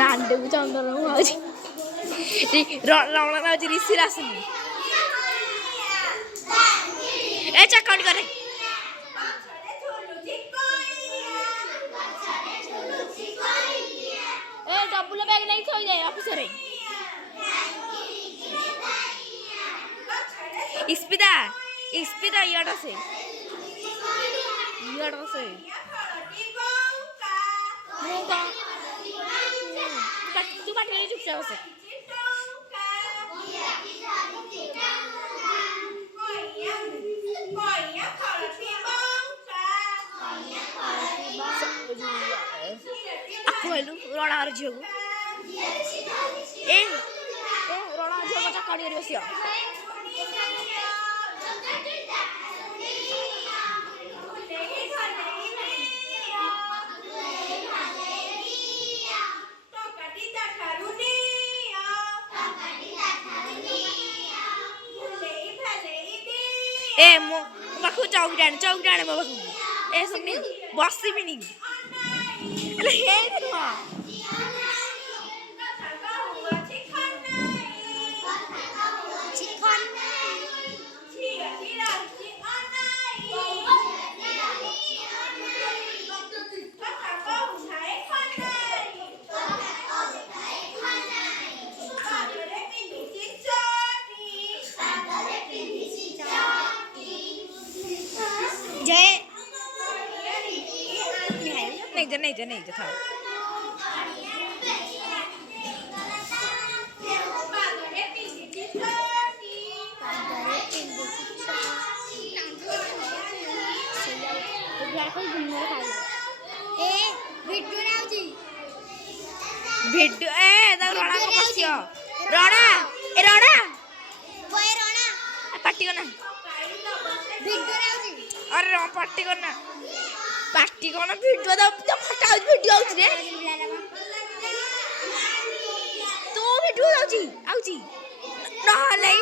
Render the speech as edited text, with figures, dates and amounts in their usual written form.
ନାଣ୍ଡକୁ ଚନ୍ଦନ ମୁଁ ହଉଛି ରଣା ହଉଛି ରିସିରେ ଆସୁନି ଏ ଚକାଉଟି କରେ ଏ ଡବୁଲ ବ୍ୟାଗ ନେଇ ଥୋଇଯାଏ ଅଫିସରେ ଇସ୍ପିତା ଇଆଡ ସେ ମୁଁ କଣ ତୁ କାଟିଲେ ଚୁପଚାପ ବସେ କହିଲୁ ରଣାର ଝିଅକୁ ଏ ରଣା ଝିଅ କଥା କାଢି ବସିବ ए मो पाखु चौकी आने मो पाखु ए सुनी बसिबिनी अरे हे नुआ नहीं था भिडियो ए दा रोड़ा को पसियो रोड़ा ए रोड़ा कोई रोड़ा पार्टी करना भिडियो राउजी अरे रो पार्टी करना पार्टी करना भिडियो दा फटा भिडियो आउछ रे तू भिडियो आउची न हलै